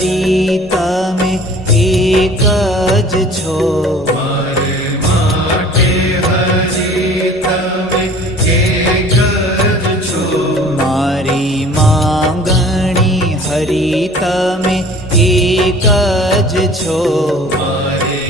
હરી તમે એક જ છો. મારે માટે હરી તમે એક જ છો. મારી માંગણી હરી તમે એક જ છો. મારે